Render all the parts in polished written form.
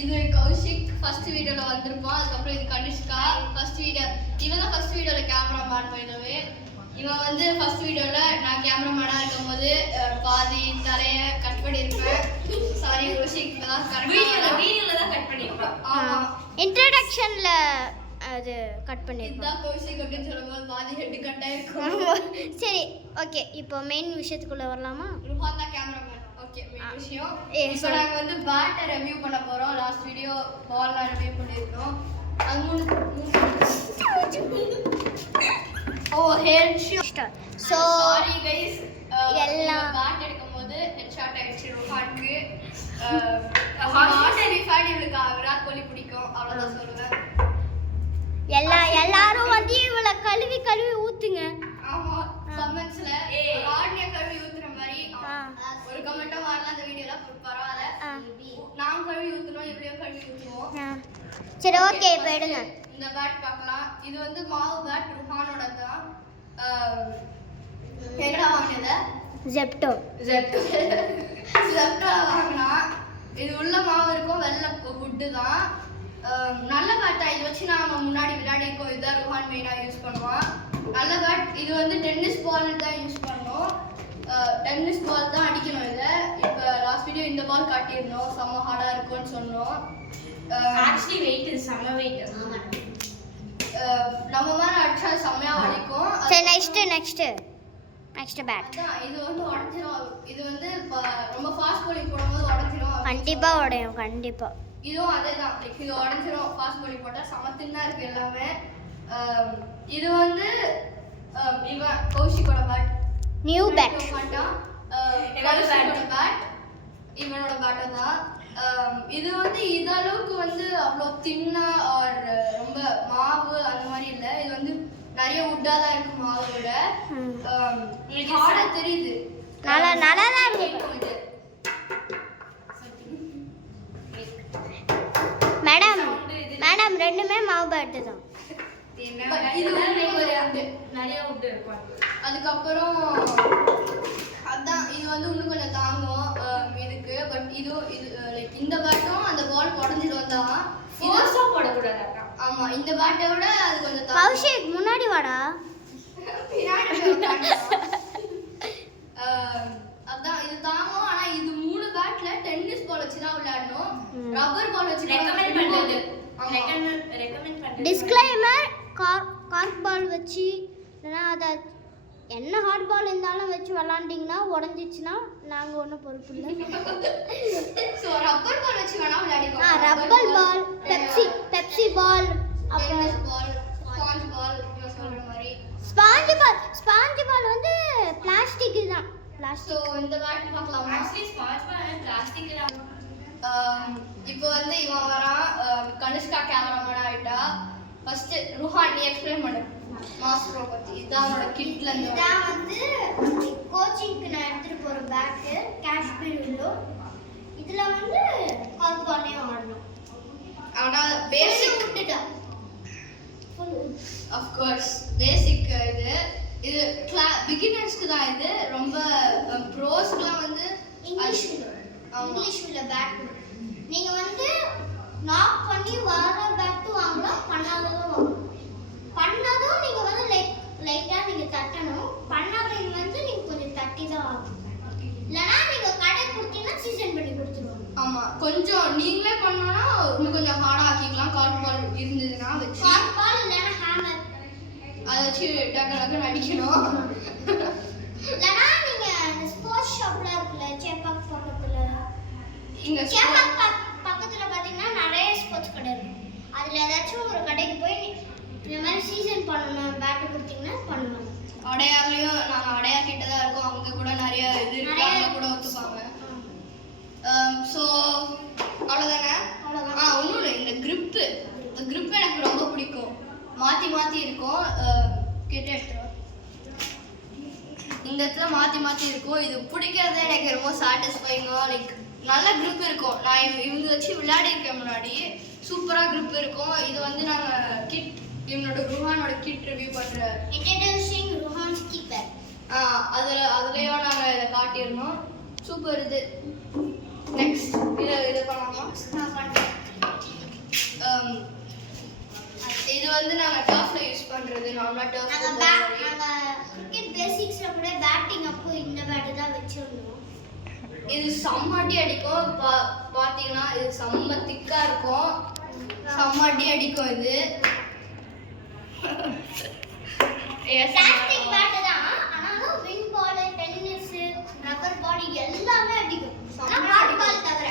இது கௌஷிக் ஃபர்ஸ்ட் வீடியோல வந்திருப்போம். அதுக்கப்புறம் இது கனிஷ்கா ஃபர்ஸ்ட் வீடியோ. இவன் தான் ஃபர்ஸ்ட் வீடியோல கேமராமேன். பைதவே இவன் வந்து ஃபர்ஸ்ட் வீடியோல நான் கேமராமேனா இருக்கும்போது பாதி தலைய கட் பண்ணியிருப்பேன். சாரி கௌஷிக், வீடியோல தான் கட் பண்ணியிருப்பேன். ஆமா, இன்ட்ரோடக்ஷன்ல அது கட் பண்ணிருக்கோம். இதான் கௌஷிக் அப்படின்னு சொல்லும்போது பாதி ஹெட் கட் ஆயிருக்கும். சரி, ஓகே, இப்போ மெயின் விஷயத்துக்குள்ள வரலாமா? ருஹான் தான் கேமராமேன். ஓகே, மெயின் விஷயம். இப்போ நாங்க வந்து பேட்டை ரிவ்யூ பண்ண போறோம். லாஸ்ட் வீடியோ பால்லாம் ரிவ்யூ பண்ணிருக்கோம். அது head shot. So sorry guys, எல்லாம் பேட் எடுக்கும்போது ஹெட் ஷாட் ஆயிடுச்சு ருஹானுக்கு. ஹாட் டிஃபைன் இவளுக்கு விராட் கோலி பிடிக்கும், அவ்வளவுதான் சொல்லுவேன். எல்லாரும் வந்து இவள கழுவி ஊத்துங்க. ஆமா, கமெண்ட்ஸ்ல ஆடியோ கழுவி ஊத்துற மாதிரி ஒரு கமெண்ட்டா வரலாம். அந்த வீடியோல பரவாயில்ல, நான் கழுவி ஊத்துறோம், இவளையோ கழுவி ஊத்துவோம். சரி, ஓகே, இப்போ எடுங்க. இந்த பேட் பார்க்கலாம். இது வந்து மாவு பேட், ருஹானோட தான். எங்கடா வாங்கினது? ஜெப்டோ வாங்கினா. இது உள்ள மாவு இருக்கும், வெள்ளை குட்டு தான். நல்ல பேட்டா. இது வச்சு நாம முன்னாடி விளையாடி இருக்கோம். இதுதான் ருஹான் மெயினா யூஸ் பண்ணுவான். நல்ல பேட். இது வந்து டென்னிஸ் பால் தான் யூஸ் பண்ணோம். டென்னிஸ் பால் தான் அடிக்கணும். இதை இப்போ லாஸ்ட் வீடியோ இந்த பால் காட்டியிருந்தோம், செம்ம ஹார்டாக இருக்கும்னு சொன்னோம். ஆக்சுவலி வெயிட் இது செம்ம வெயிட். நம்ம மேலே அடிச்சா செம்மையாக வலிக்கும். சரி, நெக்ஸ்ட் பேட். இது வந்து உடஞ்சிரும். இது வந்து ரொம்ப ஃபாஸ்ட் bowling போடும்போது உடஞ்சிரும். கண்டிப்பா உடையும், கண்டிப்பா. இதுவும் அதே தான். இது உடஞ்சிரும் ஃபாஸ்ட் bowling போட்டால். சமத்தின்னா இருக்கு எல்லாமே. இது வந்து இவன் கௌஷிக்கோட பேட், நியூ பேட். கௌஷிக்கோட பேட் இவனோட பேட் தான். இது வந்து இந்த அளவுக்கு வந்து அவ்வளோ தின்னா ஆர் ரொம்ப மாவு அந்த மாதிரி இல்லை. இது வந்து நிறைய உட்டா தான் இருக்கு மாவோட. ஹார்டா தெரியுது, நல்லா தான் இருக்கு. மேடம் ரெண்டுமே மாவு பேட் தான். இது வந்து நிறைய உட் இருக்கும். அதுக்கப்புறம் அதான் இது வந்து இன்னும் கொஞ்சம் தாங்கும் இதுக்கு. பட் இது லைக் இந்த பேட்டும் அந்த பால் உடஞ்சிடும் தான். ஃபோர்ஸா போடக்கூடாது. ஆமா, இந்த பேட்டை விட அது கொஞ்சம் கௌஷிக் முன்னாடி வாடா. அதான் இது தாங்கும். ஆனா இது 3 பேட்ல டென்னிஸ் பால் வச்சு தான் விளையாடணும். ரப்பர் பால் வச்சு ரெக்கமெண்ட் பண்றது. டிஸ்க்ளைமர், கார்க் பால் வச்சு இல்லைன்னா அதை என்ன ஹார்ட் பால் இருந்தாலும் வச்சு விளாண்டிங்கன்னா உடஞ்சிச்சுன்னா நாங்கள் ஒன்றும் பொறுப்பு இல்லை. ஸோ ரப்பர் பால் வச்சு வேணா விளையாடிக்கலாம். ரப்பர் பால், பெப்சி பால், அப்புறம் ஸ்பாஞ்ச் பால் சொல்ற மாதிரி. ஸ்பாஞ்ச் பால் வந்து பிளாஸ்டிக் தான். ஸோ இந்த பேட் பார்க்கலாமா? ஆக்சுவலி ஸ்பாஞ்ச் பால் பிளாஸ்டிக் தான். இப்போ வந்து இவன் வரான். கனிஷ்கா கேமராமேன் ஆயிட்டா. ஃபர்ஸ்ட் ருஹான் நீ எக்ஸ்பிளைன் பண்ணு மாஸ்டரோ பத்தி. இதான் அவனோட கிட்ல இருந்து. இதான் வந்து கோச்சிங்க்கு நான் எடுத்துட்டு போற பேக், காஷ்மீர் வில்லோ. இதுல வந்து கார்க் பாலே ஆடணும். ஆனா பேசிக் விட்டுட்டா ஆஃப் கோர்ஸ் பேசிக். இது பிகினர்ஸ்க்கு தான். இது ரொம்ப ப்ரோஸ்க்குலாம் வந்து இங்கிலீஷ் வில்ல பேட். நீங்க வந்து நாக் பண்ணி வர பேட் வாங்கலாம், பண்ணாததும் வாங்கலாம். பண்ணதும் நீங்க வந்து லைட்டா நீங்க தட்டணும். பண்ணாதது வந்து நீங்க கொஞ்சம் தட்டி தான் ஆகணும். இல்லனா நீங்க கடை கொடுத்தீங்கன்னா சீசன் பண்ணி கொடுத்துருவாங்க. ஆமா, கொஞ்சம் நீங்களே பண்ணனா இன்னும் கொஞ்சம் ஹார்டா ஆக்கிக்கலாம். கார்க் பால் இருந்ததுன்னா வச்சு, கார்க் பால் இல்லனா ஹேமர் அதை வச்சு டக்கு அடிக்கணும். இல்லனா நீங்க ஸ்போர்ட்ஸ் ஷாப்ல இருக்குல, சேப்பாக் பக்கத்துல, இங்க சேப்பாக் பக்கத்துல பாத்தீங்கன்னா நிறைய ஸ்போர்ட்ஸ் கடை இருக்கு. அதுல ஏதாச்சும் ஒரு கடைக்கு போய் இந்த மாதிரி சீசன் பண்ணணும் பேட் கொடுத்தீங்கன்னா பண்ணுவாங்க. அடையாலையும் நாங்கள் அடையா கிட்ட தான் இருக்கோம். அவங்க கூட நிறைய இது இருக்கு, அவங்க கூட ஒத்துப்பாங்க. ஸோ அவ்வளோதானே. ஒன்றும் இந்த grip எனக்கு ரொம்ப பிடிக்கும். மாற்றி இருக்கும். கிட்ட எடுத்துருவோம். இந்த இடத்துல மாற்றி இருக்கும். இது பிடிக்கிறதே எனக்கு ரொம்ப சாட்டிஸ்ஃபைங்காக. லைக் நல்ல grip இருக்கும். நான் இவங்க வச்சு விளையாடி இருக்கேன் முன்னாடி. சூப்பராக grip இருக்கும். இது வந்து நாங்கள் கிட், இவனோட ருஹானோட கிட் ரிவ்யூ பண்ற இன்ட்ரோ듀சிங் ருஹான்ஸ் கீப்பர். அதுலயும் நாங்க இதை காட்டியிருந்தோம். சூப்பர். இது நெக்ஸ்ட் இதை பண்ணலாமா? இது நார்மலா டர்ஃப் நாங்க கிரிக்கெட் பேசிக்ஸ்ல கூட பேட்டிங் அப்போ இந்த பேட் தான் வச்சிருந்தோம். இது செம்ம அடி அடிக்கும். பாத்தீங்கன்னா இது செம்ம திக்கா இருக்கும். செம்ம அடி அடிக்கும் இது. பிளாஸ்டிக் பேட் தான். ஆனாலும் வின் பால், டென்னிஸ், ரப்பர் பால் எல்லாமே அடிக்கும். ஆனா கார்க் பால் தவிர.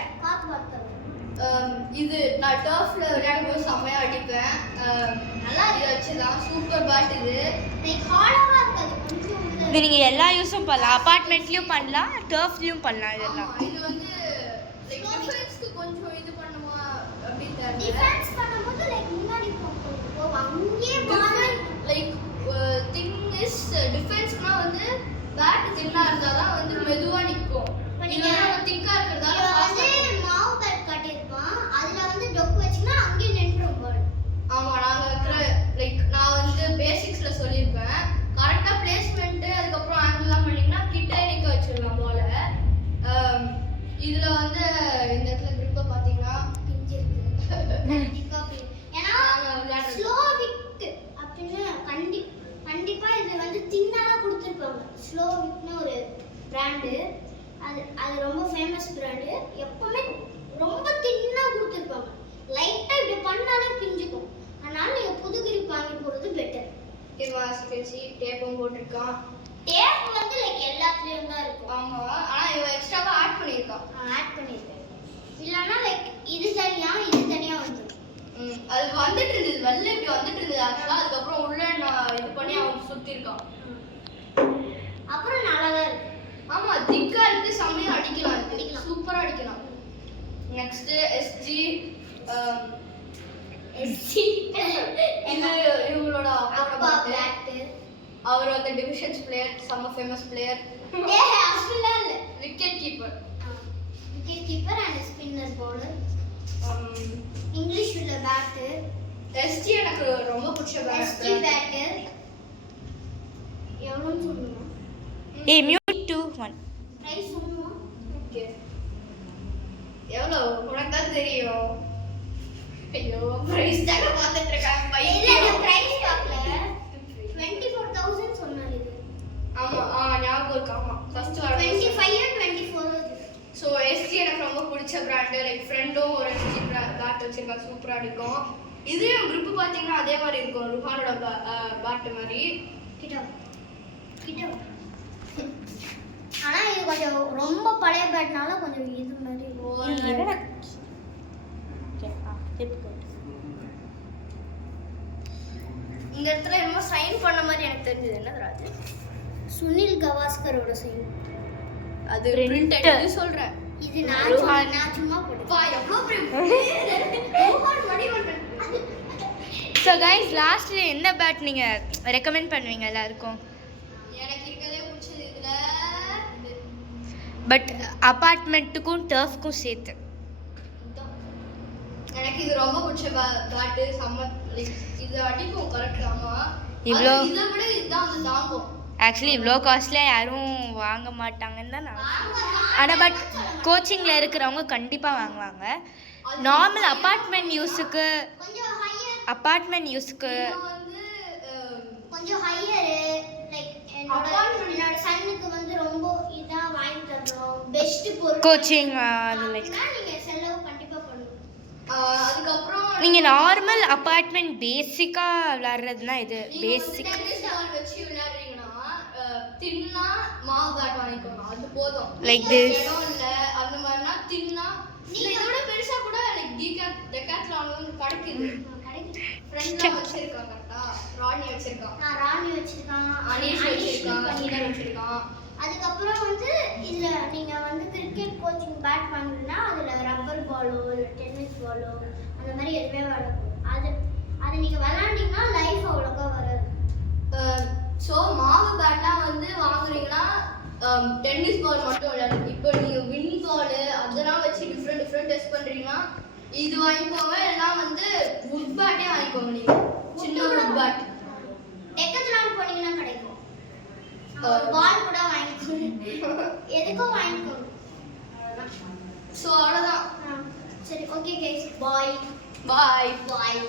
இது நான் டர்ஃப்ல விளையாடும்போது செம்மையா அடிப்பேன். நல்லா இது வச்சுதான் சூப்பர் பேட் இது. லைக் ஹார்டா இருக்காது கொஞ்சம் உள்ள. இது நீங்க எல்லா யூஸும் பண்ணலாம். அபார்ட்மெண்ட்லயும் பண்ணலாம், டர்ஃப்லயும் பண்ணலாம் இதெல்லாம். இது வந்து லைக் டிஃபென்ஸ்க்கு கொஞ்சம் இது பண்ணுமா அப்படி தெரியல. டிஃபென்ஸ் பண்ணும்போது லைக் முன்னாடி போவோம். அங்கேயே பால் லைக் திங் இஸ் டிஃபென்ஸ்னா வந்து பேட் தின்னா இருந்தாதான் வந்து மெதுவா நிக்கும். நீங்க திக்கா இருக்கிறதால வந்து மாவு பேட் காட்டியிருப்பான். அதுல வந்து டொக்கு வச்சினா அங்கேயே நின்றும் பால். ஆமா நாங்க இருக்கிற லைக் நான் வந்து பேசிக்ஸ்ல சொல்லியிருப்பேன். கரெக்டா பிளேஸ்மெண்ட் அதுக்கப்புறம் ஆங்கிள்லாம் பண்ணீங்கன்னா கிட்டே நிக்க வச்சிடலாம் போல. இதுல வந்து இந்த இடத்துல grip பாத்தீங்கன்னா ஏன்னா ஸ்லோ விக் அப்படின்னு கண்டிப்பா இது வந்து தின்னால கொடுத்துருப்பாங்க. ஸ்லோ விக்னு ஒரு பிராண்டு. அது ரொம்ப ஃபேமஸ் பிராண்டு. எப்பவுமே ரொம்ப தின்னா கொடுத்துருப்பாங்க. லைட்டா இப்படி பண்ணாலே பிஞ்சுக்கும். அதனால நீங்க புது கிரிப் வாங்கி போடுறது பெட்டர். ஸ்கெட்சி டேப்பும் போட்டிருக்கான். டேப் வந்து லைக் எல்லாத்துலயும் தான் இருக்கும். ஆமா ஆனா இவன் எக்ஸ்ட்ராவா ஆட் பண்ணியிருக்கான். ஆட் பண்ணிருக்கேன். இல்லனா லைக் இது தனியா வந்து. அது வந்துட்டு இருந்தது வெளில இப்படி வந்துட்டு இருந்தது ஆக்சுவலா. அதுக்கப்புறம் உள்ள நான் இது பண்ணி அவன் சுத்திருக்கான். அப்புறம் நல்லா தான் இருக்கு. ஆமா திக்கா இருக்கு. செம்மையா அடிக்கலாம். சூப்பரா அடிக்கலாம். நெக்ஸ்ட் எஸ்ஜி இது இவங்களோட அப்பா பேட். அவர் வந்து டிவிஷன்ஸ் பிளேயர், செம்ம ஃபேமஸ் பிளேயர். அஸ்வினா இல்ல wicket keeper. Wicket keeper and spinner bowler. English உள்ள பேட். எஸ்ஜி எனக்கு ரொம்ப பிடிச்ச எஸ்டி பேட். பேட் எவ்வளவுன்னு சொல்லுங்க. ஏய் மியூட் 2 1. பிரைஸ் சொல்லுங்க. ஓகே எவ்வளவு உனக்கு தான் தெரியும். ஐயோ பிரைஸ் தான பார்த்துட்டு இருக்காங்க இல்ல பையன். பிரைஸ் பார்க்கல. 24,000 சொன்னாரு இது. ஆமா ஞாபகம் இருக்கு. ஆமா ஃபர்ஸ்ட் வர 25 or 24. சோ எஸ்ஜி எனக்கு ரொம்ப பிடிச்ச பிராண்ட். லைக் ஃப்ரெண்டும் ஒரு எஸ்ஜி பேட் வச்சிருக்கா. சூப்பரா இருக்கும். இதுலயும் grip பாத்தீங்கன்னா அதே மாதிரி இருக்கும். ருஹானோட பேட் மாதிரி. கிட்ட ஆனா இது கொஞ்சம் ரொம்ப பழைய பேட்னால கொஞ்சம் இது மாதிரி என்னடா ஓகே டிப் இந்த இடத்துல என்னமோ சைன் பண்ண மாதிரி எனக்கு தெரிஞ்சது. என்னது ராஜு? சுனில் கவாஸ்கரோட சைன். அது பிரிண்ட் இது சொல்றேன். இது நான் சும்மா போட்டேன். பா எவ்வளவு பெரிய ருஹான் மணிவண்ணன். ஸோ கைஸ் லாஸ்ட்ல என்ன பேட் நீங்க ரெக்கமெண்ட் பண்ணுவீங்க எல்லாருக்கும்? எனக்கு இருக்கதே பிடிச்சது இதுல இது. பட் அபார்ட்மெண்ட்டுக்கும் டர்ஃப்க்கும் சேர்த்து எனக்கு இது ரொம்ப பிடிச்ச பேட். செம்ம லைக் இது அடிக்கும் கரெக்ட். ஆமா இவ்ளோ இதை விட இதுதான் வந்து தாங்கும். ஆக்சுவலி இவ்வளோ காஸ்ட்லியாக யாரும் வாங்க மாட்டாங்கன்னு தான் நான். ஆனால் பட் கோச்சிங்கில் இருக்கிறவங்க கண்டிப்பாக வாங்குவாங்க. நார்மல் அப்பார்ட்மெண்ட் யூஸுக்கு வந்து கொஞ்சம் ஹையர் லைக் என்னோட சன்னுக்கு வந்து ரொம்ப இதா வாங்கி தரோம். பெஸ்ட் பொருள் கோச்சிங் அது லைக் நீங்க செலவு கண்டிப்பா பண்ணுங்க. அதுக்கப்புறம் நீங்கள் நார்மல் அப்பார்ட்மெண்ட் பேசிக்காக விளாட்றதுனா இது பேசிக். டென்னிஸ் பால் வச்சு விளையாடுறீங்கன்னா தின்னா மாவு பேட் வாங்கிக்கோங்க. அது போதும். Like this. இடம் இல்ல அந்த மாதிரினா தின்னா இதோட பெருசா கூட லைக் டெக்காத்லான் வந்து கிடைக்குது. ஃப்ரெண்ட்ல வச்சிருக்காங்க. கரெக்ட்டா ராணி வச்சிருக்கான். நான் ராணி வச்சிருக்கான். அனீஷ் வச்சிருக்கான். சீனா வச்சிருக்கான். அதுக்கப்புறம் வந்து இதுல நீங்க வந்து கிரிக்கெட் கோச்சிங் பேட் வாங்குறீங்கன்னா அதுல ரப்பர் பாலோ இல்லை டென்னிஸ் பாலோ அந்த மாதிரி எதுவுமே வராது. அது நீங்க விளையாண்டீங்கன்னா லைஃப் அவ்வளோக்கா வராது. ஸோ மாவு பேட்லாம் வந்து வாங்குறீங்கன்னா டென்னிஸ் பால் மட்டும் விளையாடுங்க. இப்போ நீங்க வின் பால் அதெல்லாம் வச்சு டிஃப்ரெண்ட் டெஸ்ட் பண்றீங்கன்னா இது வாங்கிக்கோங்க. இல்லைன்னா வந்து வுட் பேட்டே வாங்கிக்கோங்க. நீங்க சின்ன வுட் பேட் டெக்கத்லான் போனீங்கன்னா கிடைக்கும். பால் கூட வாங்கிக்கோங்க. எதுக்கும் வாங்கிக்கோங்க. ஸோ அவ்வளோதான். சரி ஓகே கைஸ் பாய் பாய். பாய்.